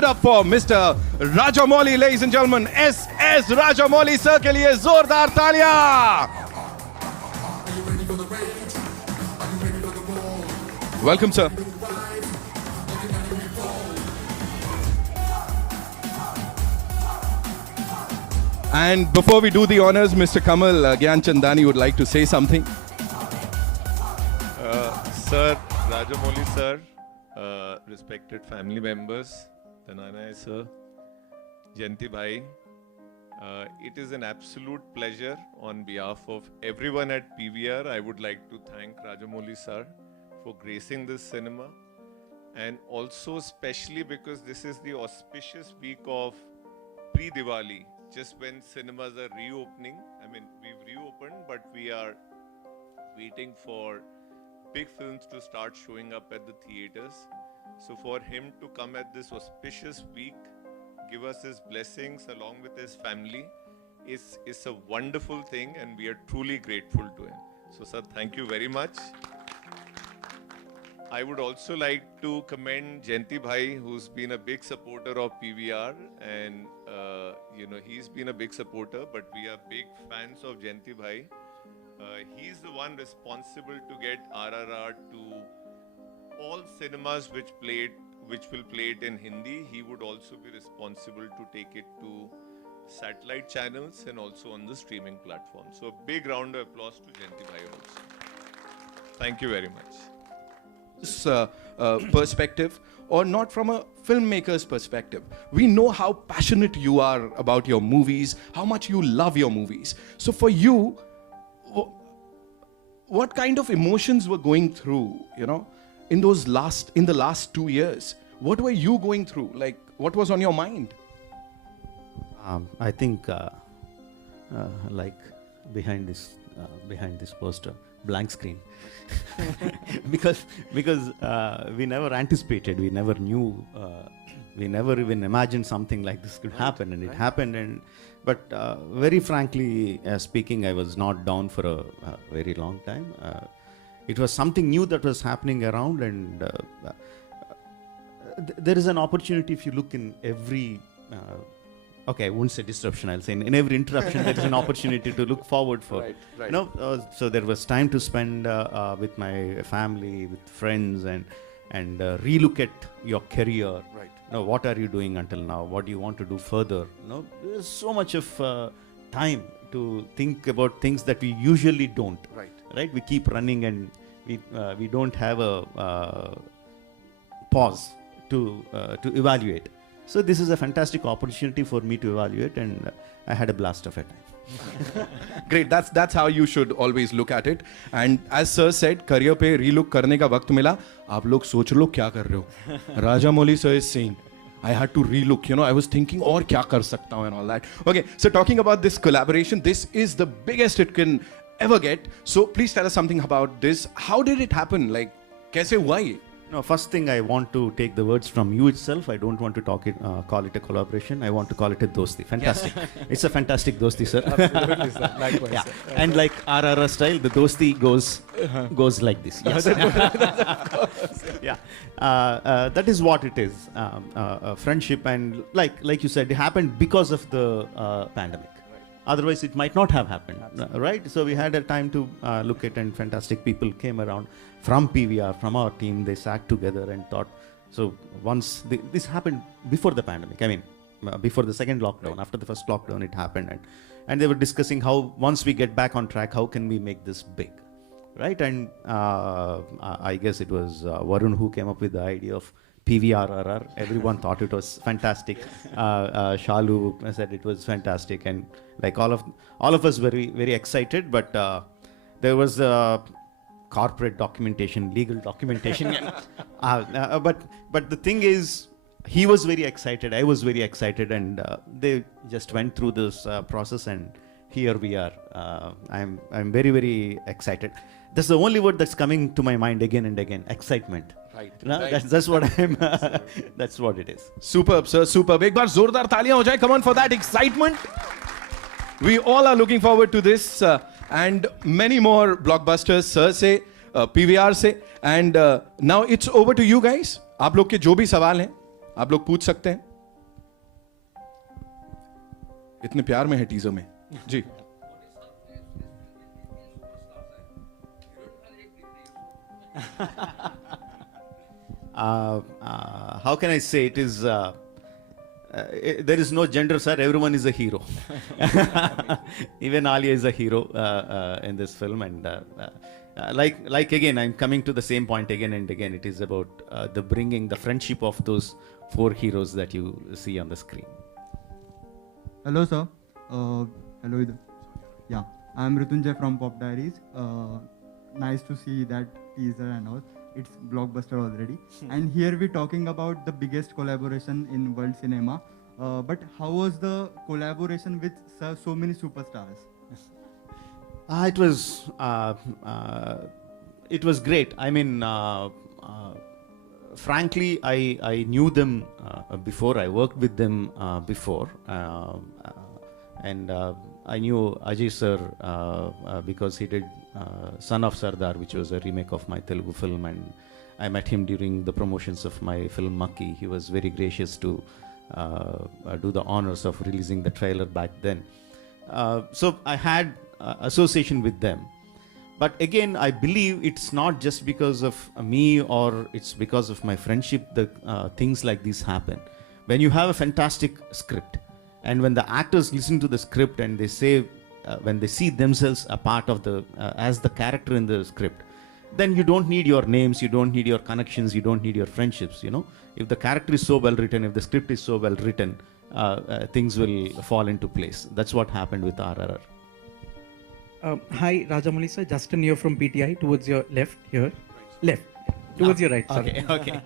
it up for Mr. Rajamouli, ladies and gentlemen. S.S. Rajamouli sir के लिए जोरदार तालियां. Welcome, sir. And before we do the honors, Mr. Kamal Gyan Chandani would like to say something. Sir, Rajamouli sir, respected family members, Tananay sir, Jayanti bhai, it is an absolute pleasure on behalf of everyone at PVR. I would like to thank Rajamouli sir for gracing this cinema, and also especially because this is the auspicious week of pre-Diwali, just when cinemas are reopening. I mean, we've reopened, but we are waiting for big films to start showing up at the theaters. So for him to come at this auspicious week, give us his blessings along with his family, is a wonderful thing, and we are truly grateful to him. So sir, thank you very much. I would also like to commend Jayanti bhai, who's been a big supporter of PVR, and he's been a big supporter, but we are big fans of Jayanti bhai. He's the one responsible to get RRR to all cinemas which will play it in Hindi. He would also be responsible to take it to satellite channels and also on the streaming platform. So a big round of applause to Jayanti bhai also. Thank you very much. Perspective, or not from a filmmaker's perspective. We know how passionate you are about your movies, how much you love your movies. So for you, what kind of emotions were going through, in the last 2 years? What were you going through? Like, what was on your mind? I think, like behind this poster, blank screen, because we never anticipated, we never knew, we never even imagined something like this could happen, and it happened. But very frankly speaking, I was not down for a very long time. It was something new that was happening around, and there is an opportunity if you look in every. Okay, I won't say disruption, I'll say in every interruption there is an opportunity to look forward for. Right. So there was time to spend with my family, with friends, and relook at your career. Right. What are you doing until now? What do you want to do further? There's so much of time to think about things that we usually don't. Right? We keep running, and we don't have a pause to evaluate. So this is a fantastic opportunity for me to evaluate, and I had a blast of it. Great, that's how you should always look at it. And as sir said, career पे relook करने का वक्त मिला. आप लोग सोच लो क्या कर रहे हो. Rajamouli sir is saying, I had to relook. I was thinking और क्या कर सकता हूँ and all that. Okay, so talking about this collaboration, this is the biggest it can ever get. So please tell us something about this. How did it happen? Like, कैसे हुआ ये? No, first thing I want to take the words from you itself. I don't want to call it a collaboration. I want to call it a dosti. Fantastic. Yes. It's a fantastic dosti, sir. Absolutely, sir. Likewise. Yeah. Sir. And like RRR style, the dosti goes like this. Yes. Yeah. That is what it is. Friendship, and like you said, it happened because of the pandemic. Otherwise, it might not have happened, right? So we had a time to look at, and fantastic people came around from PVR, from our team. They sat together and thought. So once this happened before the pandemic, I mean, before the second lockdown, after the first lockdown, it happened, and they were discussing how once we get back on track, how can we make this big, right? And I guess it was Varun who came up with the idea of PVRRR. Everyone thought it was fantastic. Shalu said it was fantastic, and like all of us very, very excited. But there was corporate documentation, legal documentation. But the thing is, he was very excited. I was very excited, and they just went through this process, and here we are. I'm very, very excited. That's the only word that's coming to my mind again and again. Excitement. Right. That's what I'm. That's what it is. Superb, sir. Superb. एक बार जोरदार तालियां हो जाए. Come on for that excitement. We all are looking forward to this and many more blockbusters, sir से, PVR से. And now it's over to you guys. आप लोग के जो भी सवाल हैं, आप लोग पूछ सकते हैं. इतने प्यार में है टीजर में जी. How can I say it is there is no gender, sir. Everyone is a hero. Even Alia is a hero in this film, and like again, I'm coming to the same point again and again. It is about the bringing the friendship of those four heroes that you see on the screen. Hello, sir. Hello. Yeah, I'm Ritunjay from Pop Diaries. Nice to see that teaser and all. It's blockbuster already. And here we're talking about the biggest collaboration in world cinema. But how was the collaboration with so many superstars? It was great. I mean, frankly, I knew them before. I worked with them before, and I knew Ajay sir because he did Son of Sardar, which was a remake of my Telugu film, and I met him during the promotions of my film Makki. He was very gracious to do the honors of releasing the trailer back then. So I had association with them. But again, I believe it's not just because of me or it's because of my friendship that things like this happen. When you have a fantastic script, and when the actors listen to the script and they say, when they see themselves a part of the, as the character in the script, then you don't need your names, you don't need your connections, you don't need your friendships, you know. If the character is so well written, if the script is so well written, things will fall into place. That's what happened with RRR. Hi, Rajamouli sir. Justin here from PTI. Towards your left here. Left. Towards your right. Sorry. Okay.